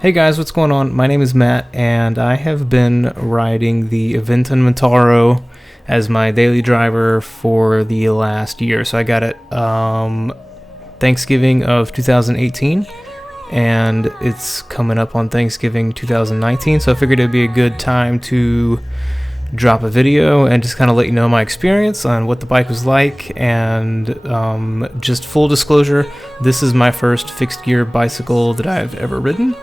Hey guys, what's going on? My name is Matt, and I have been riding the Aventon Mataro as my daily driver for the last year. So I got it Thanksgiving of 2018, and it's coming up on Thanksgiving 2019. So I figured it'd be a good time to drop a video and just kind of let you know my experience on what the bike was like. And just full disclosure, this is my first fixed gear bicycle that I've ever ridden.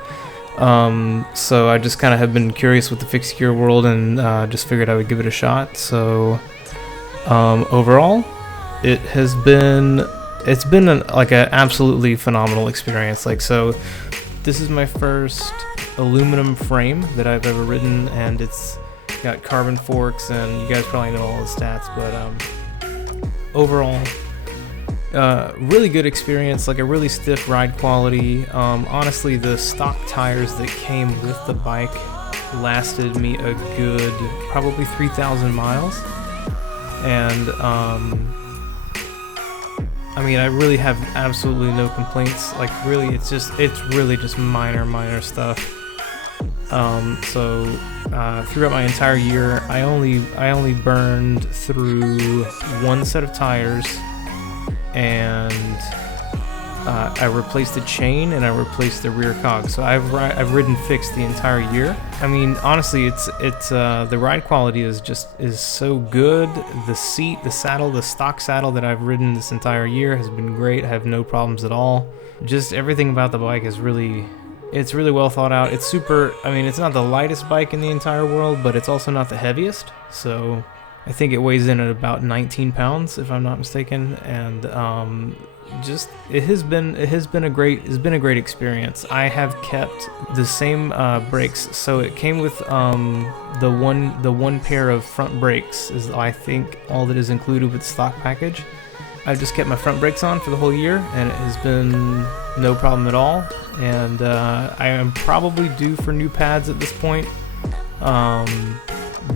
So I just kind of have been curious with the fixed gear world, and just figured I would give it a shot. So overall, it's been like an absolutely phenomenal experience. So this is my first aluminum frame that I've ever ridden, and it's got carbon forks, and you guys probably know all the stats, but overall, really good experience, like a really stiff ride quality. Honestly, the stock tires that came with the bike lasted me a good probably 3,000 miles, and I mean, I really have absolutely no complaints. Like, really, it's really just minor stuff. So throughout my entire year, I only burned through one set of tires, and I replaced the chain and I replaced the rear cog. So I've ridden fixed the entire year. I mean, honestly, it's the ride quality is so good. The seat, the saddle, the stock saddle that I've ridden this entire year has been great. I have no problems at all. Just everything about the bike is really well thought out. It's super. I mean, it's not the lightest bike in the entire world, but it's also not the heaviest. So I think it weighs in at about 19 pounds, if I'm not mistaken, and it has been a great experience. I have kept the same brakes, so it came with the one pair of front brakes is, I think, all that is included with the stock package. I've just kept my front brakes on for the whole year, and it has been no problem at all. And I am probably due for new pads at this point.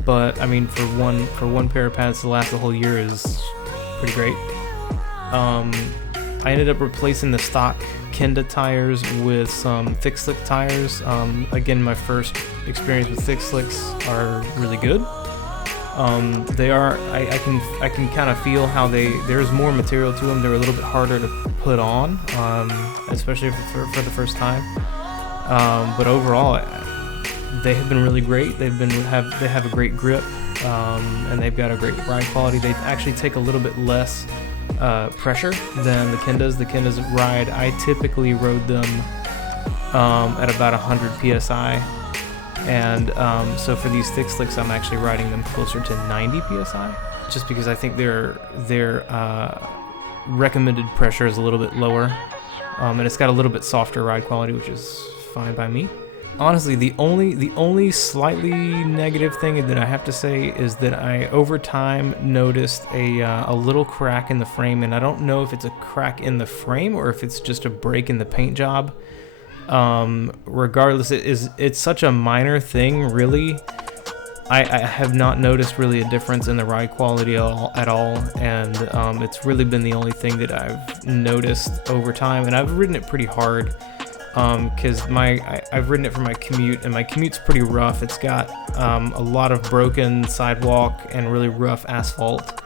But I mean, for one pair of pads to last the whole year is pretty great. I ended up replacing the stock Kenda tires with some thick slick tires. Again, my first experience with thick slicks are really good. They are. I can kind of feel how there's more material to them. They're a little bit harder to put on, especially for the first time. But overall, they have been really great. They have a great grip, and they've got a great ride quality. They actually take a little bit less pressure than the Kendas. The Kendas ride, I typically rode them at about 100 psi, and so for these thick slicks, I'm actually riding them closer to 90 psi, just because I think their recommended pressure is a little bit lower, and it's got a little bit softer ride quality, which is fine by me. Honestly, the only slightly negative thing that I have to say is that I, over time, noticed a little crack in the frame, and I don't know if it's a crack in the frame or if it's just a break in the paint job. Regardless, it's such a minor thing, really. I have not noticed really a difference in the ride quality at all, and it's really been the only thing that I've noticed over time, and I've ridden it pretty hard. Because I've ridden it for my commute, and my commute's pretty rough. It's got a lot of broken sidewalk and really rough asphalt,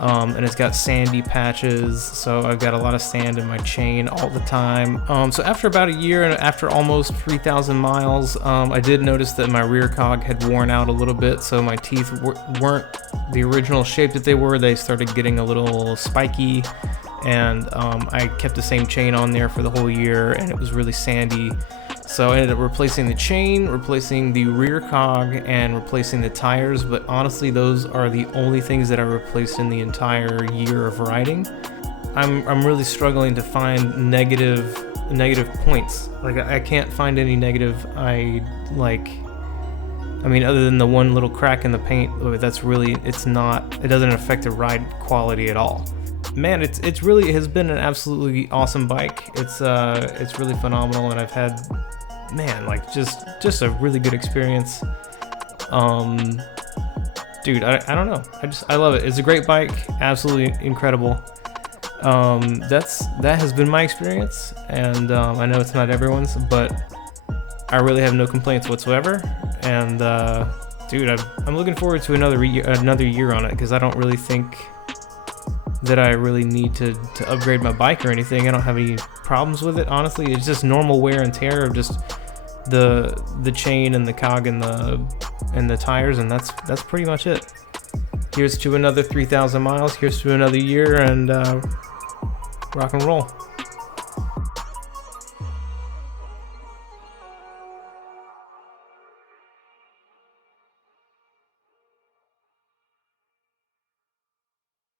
and it's got sandy patches, so I've got a lot of sand in my chain all the time. So after about a year and after almost 3,000 miles, I did notice that my rear cog had worn out a little bit, so my teeth weren't the original shape that they were. They started getting a little spiky, and I kept the same chain on there for the whole year, and it was really sandy. So I ended up replacing the chain, replacing the rear cog, and replacing the tires. But honestly, those are the only things that I replaced in the entire year of riding. I'm really struggling to find negative points. Like, I can't find any negative. I mean, other than the one little crack in the paint, it doesn't affect the ride quality at all. Man, it has been an absolutely awesome bike. It's really phenomenal, and I've had, man, like just a really good experience. Dude, I don't know. I love it. It's a great bike, absolutely incredible. That has been my experience, and I know it's not everyone's, but I really have no complaints whatsoever. And dude, I'm looking forward to another year on it, because I don't really think that I really need to upgrade my bike or anything. I don't have any problems with it, honestly. It's just normal wear and tear of just the chain and the cog and the tires, and that's pretty much it. Here's to another 3,000 miles. Here's to another year, and rock and roll.